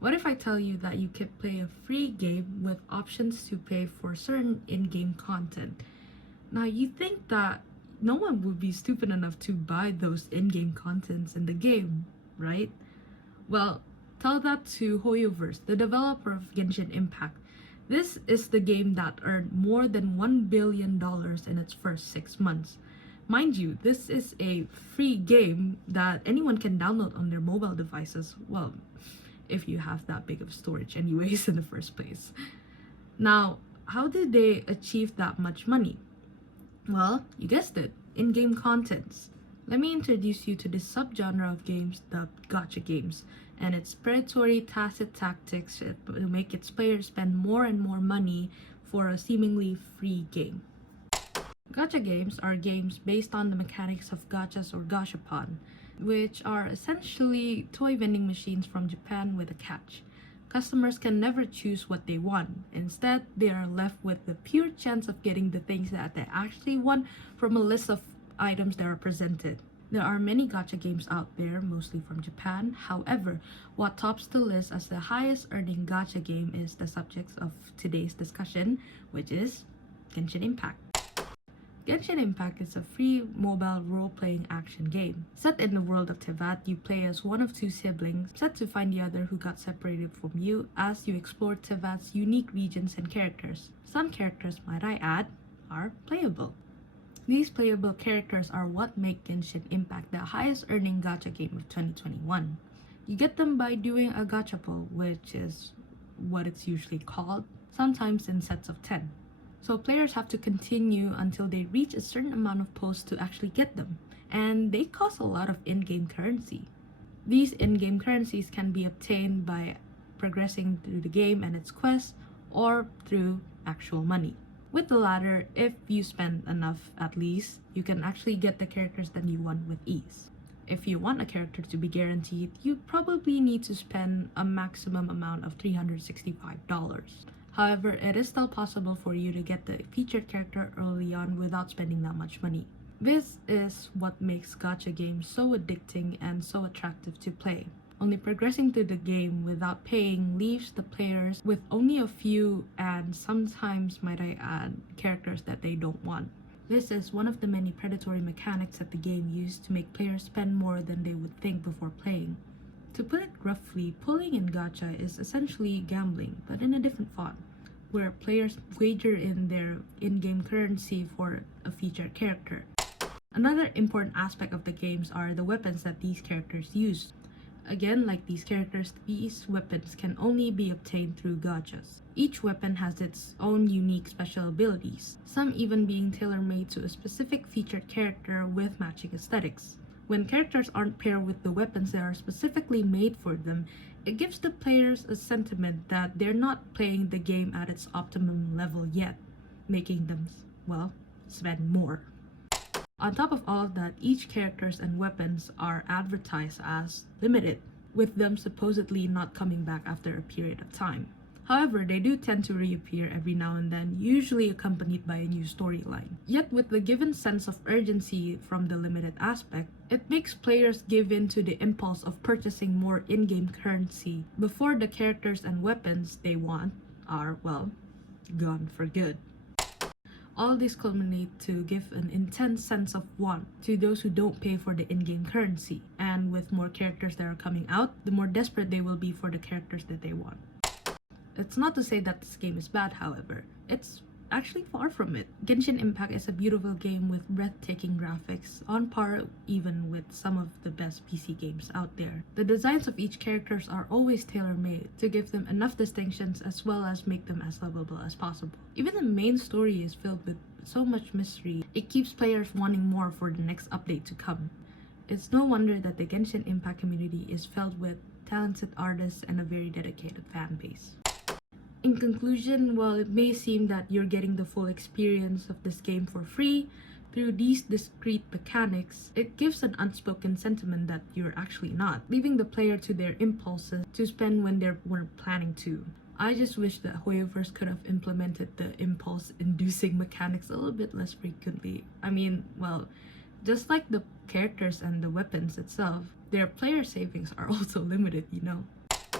What if I tell you that you could play a free game with options to pay for certain in-game content? Now, you think that no one would be stupid enough to buy those in-game contents in the game, right? Well, tell that to Hoyoverse, the developer of Genshin Impact. This is the game that earned more than $1 billion in its first 6 months. Mind you, this is a free game that anyone can download on their mobile devices. Well, if you have that big of storage anyways in the first place. Now, how did they achieve that much money? Well, you guessed it, in-game contents. Let me introduce you to this subgenre of games, the gacha games, and its predatory tacit tactics to make its players spend more and more money for a seemingly free game. Gacha games are games based on the mechanics of gachas or gashapon, which are essentially toy vending machines from Japan with a catch. Customers can never choose what they want. Instead, they are left with the pure chance of getting the things that they actually want from a list of items that are presented. There are many gacha games out there, mostly from Japan. However, what tops the list as the highest earning gacha game is the subject of today's discussion, which is Genshin Impact. Genshin Impact is a free mobile role-playing action game. Set in the world of Tevat, you play as one of two siblings, set to find the other who got separated from you as you explore Tevat's unique regions and characters. Some characters, might I add, are playable. These playable characters are what make Genshin Impact the highest earning gacha game of 2021. You get them by doing a gacha pull, which is what it's usually called, sometimes in sets of 10. So players have to continue until they reach a certain amount of pulls to actually get them, and they cost a lot of in-game currency. These in-game currencies can be obtained by progressing through the game and its quests, or through actual money. With the latter, if you spend enough at least, you can actually get the characters that you want with ease. If you want a character to be guaranteed, you probably need to spend a maximum amount of $365. However, it is still possible for you to get the featured character early on without spending that much money. This is what makes gacha games so addicting and so attractive to play. Only progressing through the game without paying leaves the players with only a few, and sometimes, might I add, characters that they don't want. This is one of the many predatory mechanics that the game used to make players spend more than they would think before playing. To put it roughly, pulling in gacha is essentially gambling, but in a different font, where players wager in their in-game currency for a featured character. Another important aspect of the games are the weapons that these characters use. Again, like these characters, these weapons can only be obtained through gachas. Each weapon has its own unique special abilities, some even being tailor-made to a specific featured character with matching aesthetics. When characters aren't paired with the weapons that are specifically made for them, it gives the players a sentiment that they're not playing the game at its optimum level yet, making them, well, spend more. On top of all of that, each characters and weapons are advertised as limited, with them supposedly not coming back after a period of time. However, they do tend to reappear every now and then, usually accompanied by a new storyline. Yet with the given sense of urgency from the limited aspect, it makes players give in to the impulse of purchasing more in-game currency before the characters and weapons they want are, well, gone for good. All this culminate to give an intense sense of want to those who don't pay for the in-game currency. And with more characters that are coming out, the more desperate they will be for the characters that they want. It's not to say that this game is bad, however. It's actually far from it. Genshin Impact is a beautiful game with breathtaking graphics, on par even with some of the best PC games out there. The designs of each characters are always tailor-made to give them enough distinctions as well as make them as lovable as possible. Even the main story is filled with so much mystery, it keeps players wanting more for the next update to come. It's no wonder that the Genshin Impact community is filled with talented artists and a very dedicated fan base. In conclusion, while it may seem that you're getting the full experience of this game for free, through these discrete mechanics, it gives an unspoken sentiment that you're actually not, leaving the player to their impulses to spend when they weren't planning to. I just wish that Hoyoverse could have implemented the impulse-inducing mechanics a little bit less frequently. I mean, well, just like the characters and the weapons itself, their player savings are also limited, you know?